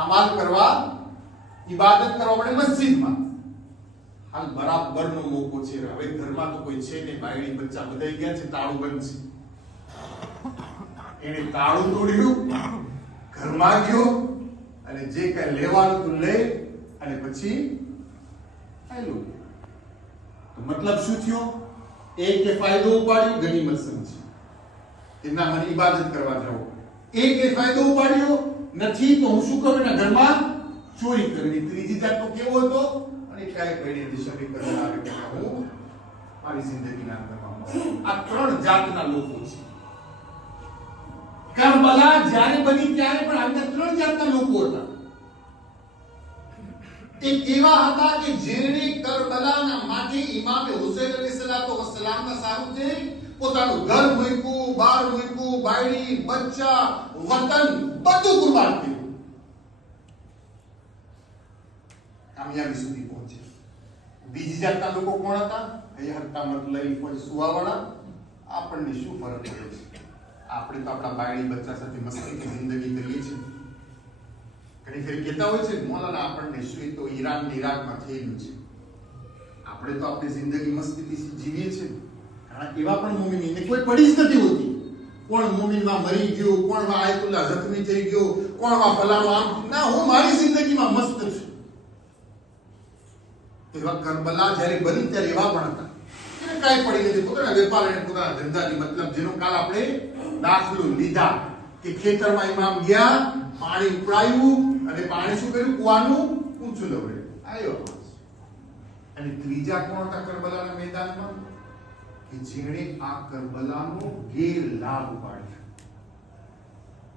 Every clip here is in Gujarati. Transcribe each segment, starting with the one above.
અમાલ કરવા, ઇબાદત કરવા પડે મસ્જિદમાં. હાલ બરાબરનો મોકો છે. હવે ઘરમાં તો કોઈ છે નહીં, બાયડી બચ્ચા બધાઈ ગયા છે, તાળું બંધ છે. એને તાળું તોડ્યું, ઘરમાં ગયો અને જે કઈ લેવાનું તું લે અને પછી આયલું. તો મતલબ શું થયો? એક ફાયદો ઉપાડ્યો, ગનીમત સમજી કે ના મને ઇબાદત કરવા જાવ. એક ફાયદો ઉપાડ્યો નથી તો હું શું કરું? એના ઘરમાં ચોરી કરવી. ત્રીજી જાત તો કેવો હતો? અને ક્યાંય કઈ દિશાની કરવા આવે કે હું મારી જિંદગીના અંતમાં. આ ત્રણ જાતના લોકો છે. કરબલા જ્યારે બની ત્યારે પણ અંદર ત્રણ જાતના લોકો હતા. એક એવા હતા કે જેણે કરબલાના માથે ઇમામે હુસૈન અલૈહિસ્સલાતુ વસ્સલામના સારુતે પોતાનું ઘર મૂક્યું, બાર મૂક્યું, બાયડી, બચ્ચા, વતન બધું કુરબાન કર્યું. કામયાબી સુધી પહોંચે. બીજી જાતના લોકો કોણ હતા? હૈયા મત લઈ પછી સુવાવાળા. આપણને શું ફરક પડે છે? આપણે તો આપણા બાયડી બચ્ચા સાથે મસ્તીથી જિંદગી કરીએ છીએ. ઘણી ફેર કહેતા હોય છે મોલાના આપણને શું તો ઈરાન ઈરાકમાં થયેલું છે. આપણે તો આપણી જિંદગી મસ્તીથી જીવીએ છીએ. કારણ એવા પણ મોમિનને કોઈ પડી જ નથી હોતી. કોણ મોમિનમાં મરી ગયો, કોણ આયતુલ્લાહ જખ્મી થઈ ગયો, કોણ ફલાણો આમ. ના, હું મારી જિંદગીમાં મસ્ત છું. એવા કરબલા જ્યારે બની ત્યારે એવા પણ હતા. એને કાંઈ પડી નથી. પોતાના વેપાર અને પોતાના ધંધાની મતલબ જેનો કાલ આપણે દાખલો લીધા કે ખેતરમાં ઇમામ ગયા, પાણી ઉપડાયું અને પાણી શું કર્યું? કુવાનું ઊંચું લવડે આવ્યો. અને ત્રીજા કોણ હતા કરબલાના મેદાનમાં? કે જેણે આ કરબલાનો ગેરલાભ ઉપાડ્યો.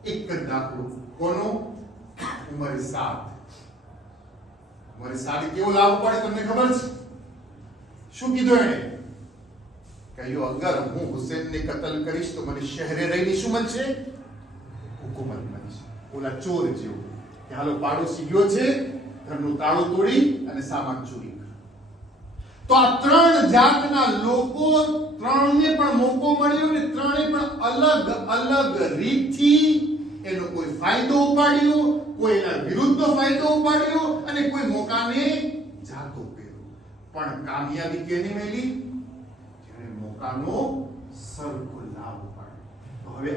એક જ દાખલો કોનો? ઉમર સાદ. ઉમર સાદે કેવો લાભ ઉપાડ્યો તમને ખબર છે? શું કીધું એને? કહ્યું અગર હું હુસૈનને કતલ કરીશ તો મને શહેરે રહીને શું મળશે? હુકુમત મળશે. ઓલા ચોર જેવું કે હાલો પાડોશી ગયો છે, ઘરનું તાળું તોડી અને સામાન ચોરી. તો આ ત્રણ જાતના લોકો, ત્રણને પણ મોકો મળ્યો ને ત્રણે પણ અલગ અલગ રીતથી એનો કોઈ ફાયદો ઉપાડ્યો, કોઈ એના વિરુદ્ધનો ફાયદો ઉપાડ્યો અને કોઈ મોકાને જાતો કર્યો. પણ કામયાબી કેને મળી? જેણે મોકાનો સરખો લાભ